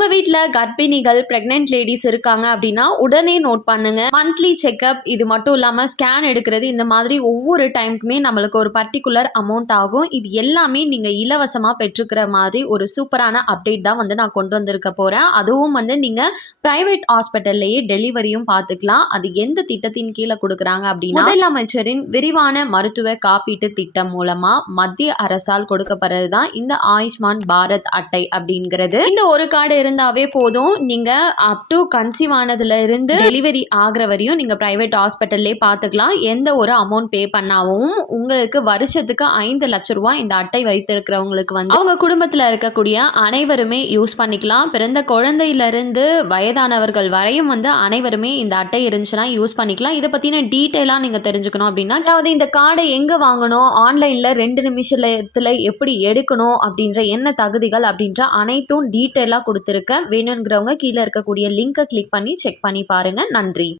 உங்க வீட்ல கர்ப்பிணிகள், pregnant ladies இருக்காங்க அப்படின்னா உடனே நோட் பண்ணுங்க. மந்த்லி செக்கப் இது மட்டும் இல்லாம ஸ்கேன் எடுக்கிறது இந்த மாதிரி ஒவ்வொரு டைமுக்குமே நம்மளுக்கு ஒரு பர்ட்டிகுலர் அமௌண்ட் ஆகும். இது எல்லாமே நீங்க இலவசமா பெற்றுக்கிற மாதிரி ஒரு சூப்பரான அப்டேட் தான் நான் கொண்டு வந்திருக்க போறேன். அதுவும் நீங்க பிரைவேட் ஹாஸ்பிட்டல்லையே டெலிவரியும் பார்த்துக்கலாம். அது எந்த திட்டத்தின் கீழே கொடுக்குறாங்க அப்படின்னா முதலமைச்சரின் விரிவான மருத்துவ காப்பீட்டு திட்டம் மூலமா மத்திய அரசால் கொடுக்கப்படுறது தான் இந்த ஆயுஷ்மான் பாரத் அட்டை அப்படிங்கிறது. இந்த ஒரு கார்டு இருந்தாவே போதும். நீங்க அப் டு கன்சீவ் ஆனதுல இருந்து டெலிவரி ஆகிற வரையும் நீங்க பிரைவேட் ஹாஸ்பிட்டல்லே பார்த்துக்கலாம். எந்த ஒரு அமௌண்ட் பே பண்ணாவும் உங்களுக்கு வருஷத்துக்கு 5 லட்சம் ரூபாய் இந்த அட்டை வைத்திருக்கிறவங்களுக்கு அவங்க குடும்பத்தில் இருக்கக்கூடிய அனைவருமே யூஸ் பண்ணிக்கலாம். பிறந்த குழந்தையிலிருந்து வயதானவர்கள் வரையும் அனைவருமே இந்த அட்டை இருந்துச்சுன்னா யூஸ் பண்ணிக்கலாம். இதை பத்தின டீட்டெயிலா நீங்க தெரிஞ்சுக்கணும் அப்படின்னா, அதாவது இந்த கார்டை எங்க வாங்கணும், ஆன்லைன்ல 2 நிமிஷத்துல எப்படி எடுக்கணும் அப்படின்ற என்ன தகுதிகள் அப்படின்ற அனைத்தும் டீட்டெயிலா கொடுத்துருக்கேன். வேணுங்கிறவங்க கீழே இருக்கக்கூடிய லிங்கை கிளிக் பண்ணி செக் பண்ணி பாருங்க. நன்றி.